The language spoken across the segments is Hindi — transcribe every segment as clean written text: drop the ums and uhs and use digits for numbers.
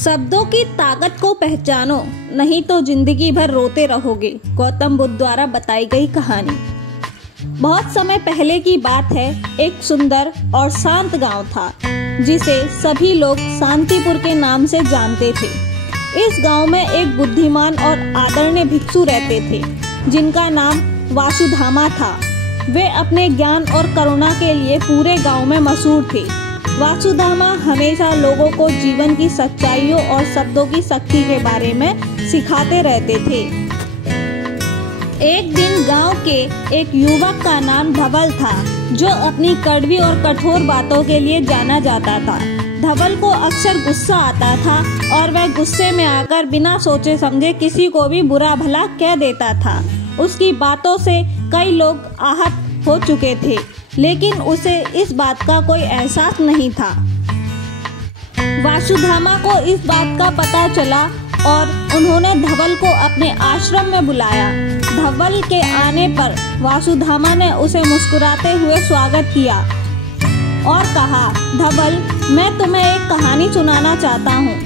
शब्दों की ताकत को पहचानो, नहीं तो जिंदगी भर रोते रहोगे। गौतम बुद्ध द्वारा बताई गई कहानी। बहुत समय पहले की बात है। एक सुंदर और शांत गांव था जिसे सभी लोग शांतिपुर के नाम से जानते थे। इस गांव में एक बुद्धिमान और आदरणीय भिक्षु रहते थे जिनका नाम वासुधामा था। वे अपने ज्ञान और करुणा के लिए पूरे गांव में मशहूर थे। वासुधामा हमेशा लोगों को जीवन की सच्चाइयों और शब्दों की शक्ति के बारे में सिखाते रहते थे। एक दिन गांव के एक युवक का नाम धवल था जो अपनी कड़वी और कठोर बातों के लिए जाना जाता था। धवल को अक्सर गुस्सा आता था और वह गुस्से में आकर बिना सोचे समझे किसी को भी बुरा भला कह देता था। उसकी बातों से कई लोग आहत हो चुके थे, लेकिन उसे इस बात का कोई एहसास नहीं था। वासुधामा को इस बात का पता चला और उन्होंने धवल को अपने आश्रम में बुलाया। धवल के आने पर वासुधामा ने उसे मुस्कुराते हुए स्वागत किया और कहा, धवल, मैं तुम्हें एक कहानी सुनाना चाहता हूँ।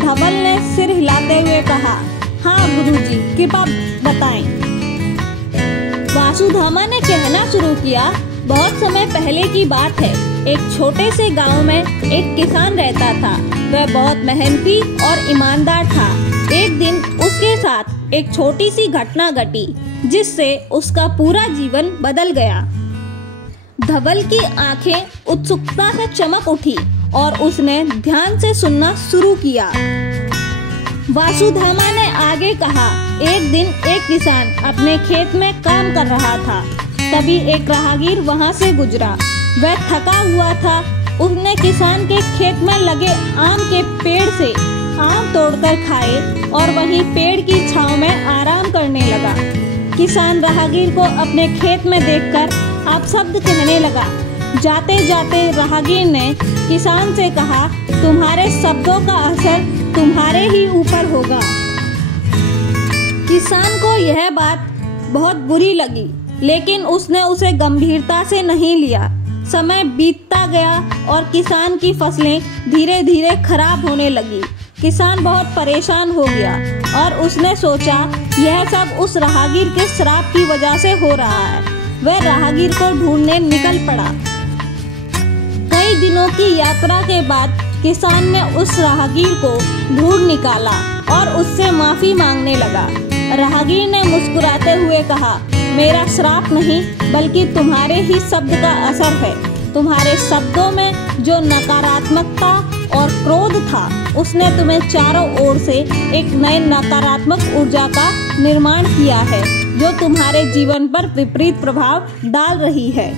धवल ने सिर हिलाते हुए कहा, हाँ गुरुजी, कृपा बताएं। वासुधामा ने कहना शुरू किया, बहुत समय पहले की बात है। एक छोटे से गांव में एक किसान रहता था। वह बहुत मेहनती और ईमानदार था। एक दिन उसके साथ एक छोटी सी घटना घटी जिससे उसका पूरा जीवन बदल गया। धवल की आंखें उत्सुकता से चमक उठी और उसने ध्यान से सुनना शुरू किया। वासुधामा ने आगे कहा, एक दिन एक किसान अपने खेत में काम कर रहा था। तभी एक राहगीर वहां से गुजरा। वह थका हुआ था। उसने किसान के खेत में लगे आम के पेड़ से आम तोड़कर खाए और वहीं पेड़ की छांव में आराम करने लगा। किसान राहगीर को अपने खेत में देखकर अपशब्द कहने लगा। जाते जाते राहगीर ने किसान से कहा, तुम्हारे शब्दों का असर तुम्हारे ही ऊपर होगा। किसान को यह बात बहुत बुरी लगी, लेकिन उसने उसे गंभीरता से नहीं लिया। समय बीतता गया और किसान की फसलें धीरे धीरे खराब होने लगी। किसान बहुत परेशान हो गया और उसने सोचा, यह सब उस राहगीर के श्राप की वजह से हो रहा है। वह राहगीर को ढूंढने निकल पड़ा। कई दिनों की यात्रा के बाद किसान ने उस राहगीर को ढूंढ निकाला और उससे माफी मांगने लगा। राहगीर ने मुस्कुराते हुए कहा, मेरा श्राप नहीं बल्कि तुम्हारे ही शब्द का असर है। तुम्हारे शब्दों में जो नकारात्मकता और क्रोध था, उसने तुम्हें चारों ओर से एक नए नकारात्मक ऊर्जा का निर्माण किया है जो तुम्हारे जीवन पर विपरीत प्रभाव डाल रही है।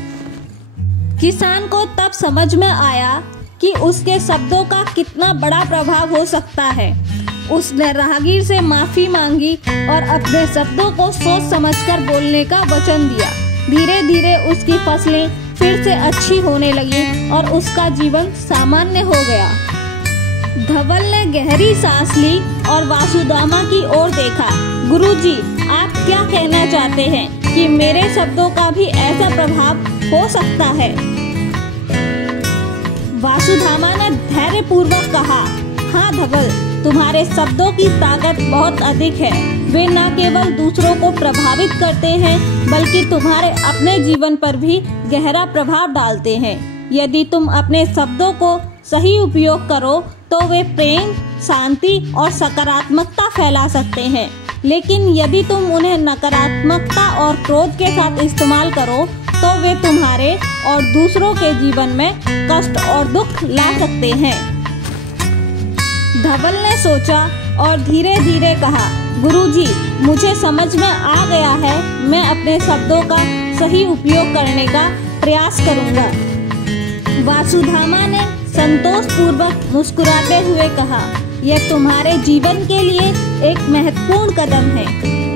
किसान को तब समझ में आया कि उसके शब्दों का कितना बड़ा प्रभाव हो सकता है। उसने राहगीर से माफी मांगी और अपने शब्दों को सोच समझकर बोलने का वचन दिया। धीरे धीरे उसकी फसलें फिर से अच्छी होने लगी और उसका जीवन सामान्य हो गया। धवल ने गहरी सांस ली और वासुधामा की ओर देखा। गुरुजी, आप क्या कहना चाहते हैं कि मेरे शब्दों का भी ऐसा प्रभाव हो सकता है? वासुधामा ने धैर्यपूर्वक कहा, हाँ धवल, तुम्हारे शब्दों की ताकत बहुत अधिक है। वे न केवल दूसरों को प्रभावित करते हैं बल्कि तुम्हारे अपने जीवन पर भी गहरा प्रभाव डालते हैं। यदि तुम अपने शब्दों को सही उपयोग करो तो वे प्रेम, शांति और सकारात्मकता फैला सकते हैं, लेकिन यदि तुम उन्हें नकारात्मकता और क्रोध के साथ इस्तेमाल करो तो वे तुम्हारे और दूसरों के जीवन में कष्ट और दुख ला सकते हैं। धवल ने सोचा और धीरे धीरे कहा, गुरुजी, मुझे समझ में आ गया है। मैं अपने शब्दों का सही उपयोग करने का प्रयास करूंगा। वासुधामा ने संतोषपूर्वक मुस्कुराते हुए कहा, यह तुम्हारे जीवन के लिए एक महत्वपूर्ण कदम है।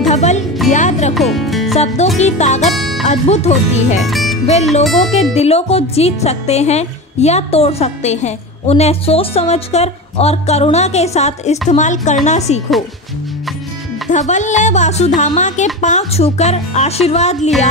धवल, याद रखो, शब्दों की ताकत अद्भुत होती है। वे लोगों के दिलों को जीत सकते हैं या तोड़ सकते हैं। उन्हें सोच समझकर और करुणा के साथ इस्तेमाल करना सीखो। धवल ने वासुधामा के पांव छूकर आशीर्वाद लिया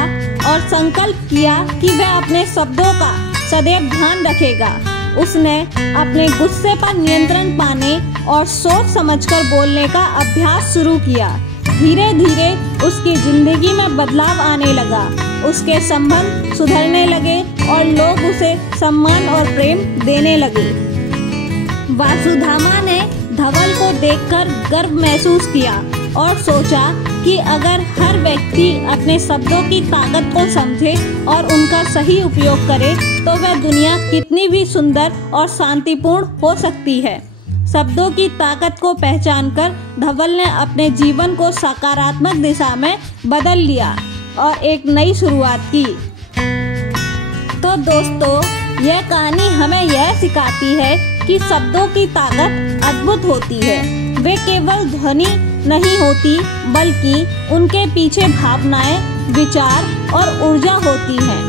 और संकल्प किया कि वह अपने शब्दों का सदैव ध्यान रखेगा। उसने अपने गुस्से पर नियंत्रण पाने और सोच समझकर बोलने का अभ्यास शुरू किया। धीरे धीरे उसकी जिंदगी में बदलाव आने लगा। उसके संबंध सुधरने लगे और लोग उसे सम्मान और प्रेम देने लगे। वासुधामा ने धवल को देखकर गर्व महसूस किया और सोचा कि अगर हर व्यक्ति अपने शब्दों की ताकत को समझे और उनका सही उपयोग करे तो वह दुनिया कितनी भी सुंदर और शांतिपूर्ण हो सकती है। शब्दों की ताकत को पहचानकर धवल ने अपने जीवन को सकारात्मक दिशा में बदल लिया और एक नई शुरुआत की। तो दोस्तों, यह कहानी हमें यह सिखाती है कि शब्दों की ताकत अद्भुत होती है। वे केवल ध्वनि नहीं होती बल्कि उनके पीछे भावनाएं, विचार और ऊर्जा होती हैं।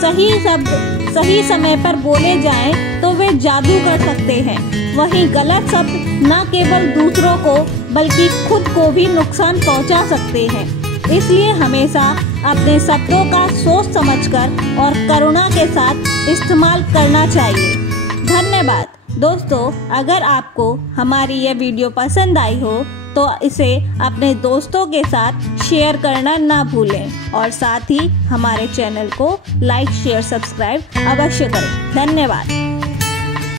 सही शब्द सही समय पर बोले जाएं तो वे जादू कर सकते हैं। वहीं गलत शब्द न केवल दूसरों को बल्कि खुद को भी नुकसान पहुंचा सकते हैं। इसलिए हमेशा अपने शब्दों का सोच समझकर और करुणा के साथ इस्तेमाल करना चाहिए। धन्यवाद दोस्तों। अगर आपको हमारी यह वीडियो पसंद आई हो तो इसे अपने दोस्तों के साथ शेयर करना ना भूलें और साथ ही हमारे चैनल को लाइक, शेयर, सब्सक्राइब अवश्य करें। धन्यवाद।